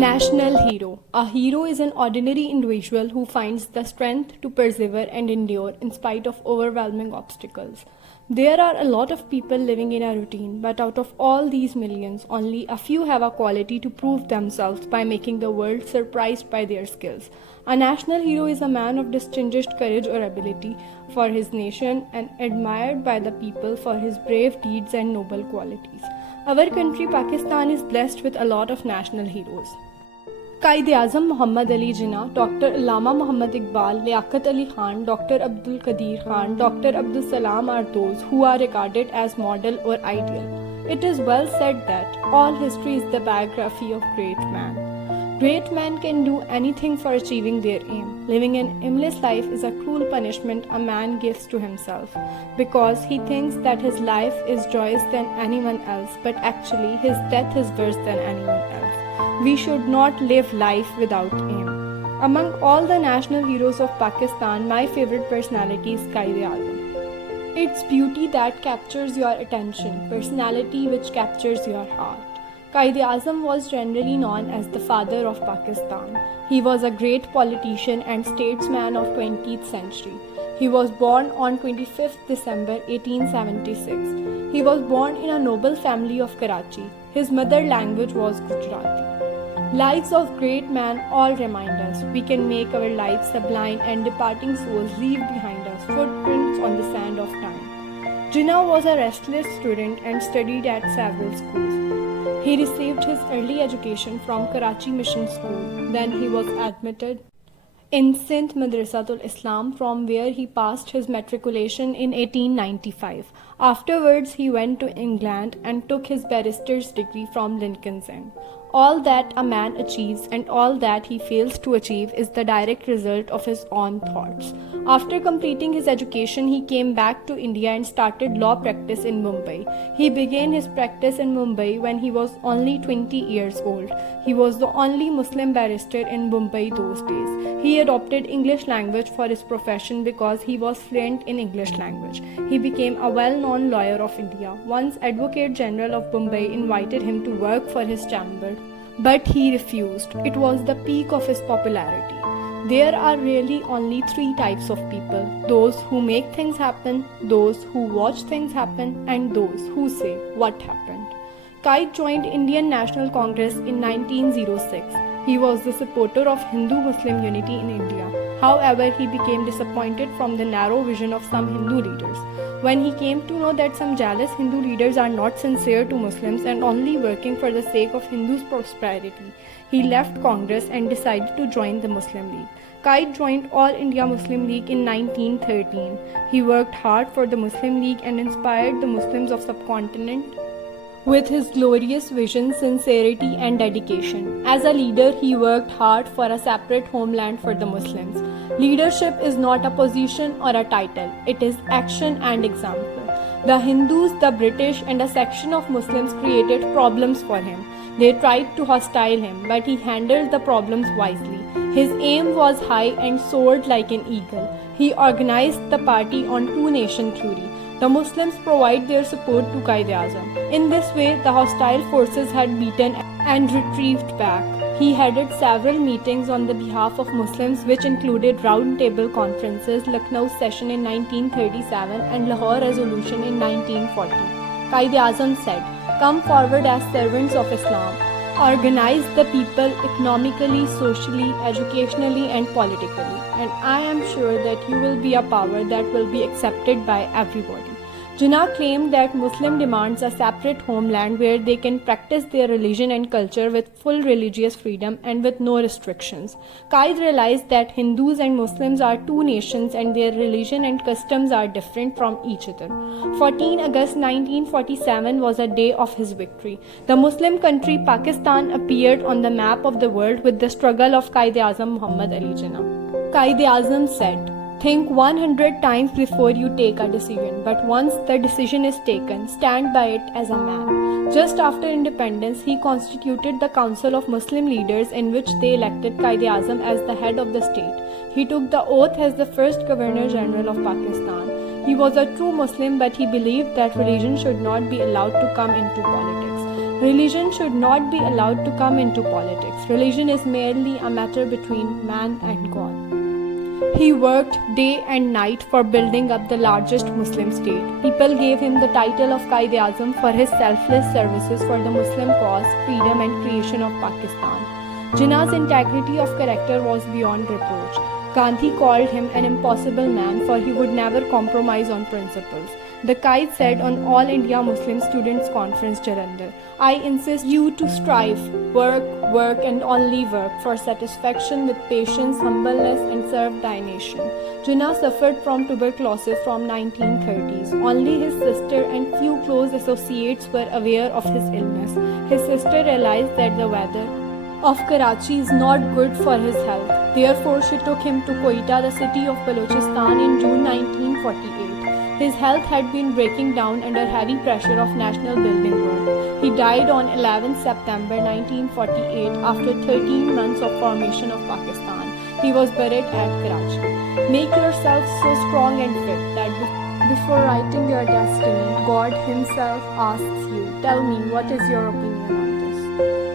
National hero. A hero is an ordinary individual who finds the strength to persevere and endure in spite of overwhelming obstacles. There are a lot of people living in a routine, but out of all these millions, only a few have a quality to prove themselves by making the world surprised by their skills. A national hero is a man of distinguished courage or ability for his nation and admired by the people for his brave deeds and noble qualities. Our country, Pakistan, is blessed with a lot of national heroes. Quaid-e-Azam Muhammad Ali Jinnah, Dr. Allama Muhammad Iqbal, Liaquat Ali Khan, Dr. Abdul Qadir Khan, Dr. Abdul Salam are those who are regarded as model or ideal. It is well said that all history is the biography of great man. Great men can do anything for achieving their aim. Living an aimless life is a cruel punishment a man gives to himself because he thinks that his life is joyous than anyone else, but actually his death is worse than anyone else. We should not live life without aim. Among all the national heroes of Pakistan, my favorite personality is Quaid-e-Azam. It's beauty that captures your attention, personality which captures your heart. Quaid-e-Azam was generally known as the father of Pakistan. He was a great politician and statesman of 20th century. He was born on 25th December 1876. He was born in a noble family of Karachi. His mother language was Gujarati. Lives of great men all remind us we can make our lives sublime and departing souls leave behind us footprints on the sand of time. Jinnah was a restless student and studied at several schools. He received his early education from Karachi Mission School. Then he was admitted in Sindh Madrasatul Islam, from where he passed his matriculation in 1895. Afterwards, he went to England and took his barrister's degree from Lincoln's Inn. All that a man achieves and all that he fails to achieve is the direct result of his own thoughts. After completing his education, he came back to India and started law practice in Mumbai. He began his practice in Mumbai when he was only 20 years old. He was the only Muslim barrister in Mumbai those days. He adopted English language for his profession because he was fluent in English language. He became a well-known lawyer of India. Once Advocate General of Bombay invited him to work for his chamber, but he refused. It was the peak of his popularity. There are really only three types of people: those who make things happen, those who watch things happen, and those who say what happened. Quaid joined Indian National Congress in 1906. He was the supporter of Hindu-Muslim unity in India. However, he became disappointed from the narrow vision of some Hindu leaders. When he came to know that some jealous Hindu leaders are not sincere to Muslims and only working for the sake of Hindus' prosperity, he left Congress and decided to join the Muslim League. Quaid joined All India Muslim League in 1913. He worked hard for the Muslim League and inspired the Muslims of subcontinent with his glorious vision, sincerity, and dedication. As a leader, he worked hard for a separate homeland for the Muslims. Leadership is not a position or a title, it is action and example. The Hindus, the British, and a section of Muslims created problems for him. They tried to hostile him, but he handled the problems wisely. His aim was high and soared like an eagle. He organized the party on two-nation theory. The Muslims provide their support to Quaid-e-Azam. In this way, the hostile forces had beaten and retrieved back. He headed several meetings on the behalf of Muslims, which included round-table conferences, Lucknow session in 1937 and Lahore resolution in 1940. Quaid-e-Azam said, "Come forward as servants of Islam. Organize the people economically, socially, educationally, and politically. And I am sure that you will be a power that will be accepted by everybody." Jinnah claimed that Muslim demands a separate homeland where they can practice their religion and culture with full religious freedom and with no restrictions. Quaid realized that Hindus and Muslims are two nations and their religion and customs are different from each other. 14 August 1947 was a day of his victory. The Muslim country Pakistan appeared on the map of the world with the struggle of Quaid-e-Azam Muhammad Ali Jinnah. Quaid-e-Azam said, "Think 100 times before you take a decision, but once the decision is taken, stand by it as a man." Just after independence, he constituted the Council of Muslim Leaders in which they elected Quaid-e-Azam as the head of the state. He took the oath as the first Governor General of Pakistan. He was a true Muslim, but he believed that religion should not be allowed to come into politics. Religion should not be allowed to come into politics. Religion is merely a matter between man and God. He worked day and night for building up the largest Muslim state. People gave him the title of Quaid-e-Azam for his selfless services for the Muslim cause, freedom and creation of Pakistan. Jinnah's integrity of character was beyond reproach. Gandhi called him an impossible man, for he would never compromise on principles. The Quaid said on All India Muslim Students Conference, Jalandhar, "I insist you to strive, work and only work for satisfaction with patience, humbleness and serve thy nation." Jinnah suffered from tuberculosis from 1930s. Only his sister and few close associates were aware of his illness. His sister realized that the weather of Karachi is not good for his health. Therefore, she took him to Quetta, the city of Balochistan, in June 1948. His health had been breaking down under heavy pressure of national building work. He died on 11 September 1948 after 13 months of formation of Pakistan. He was buried at Karachi. Make yourself so strong and fit that before writing your destiny, God Himself asks you, "Tell me, what is your opinion on this?"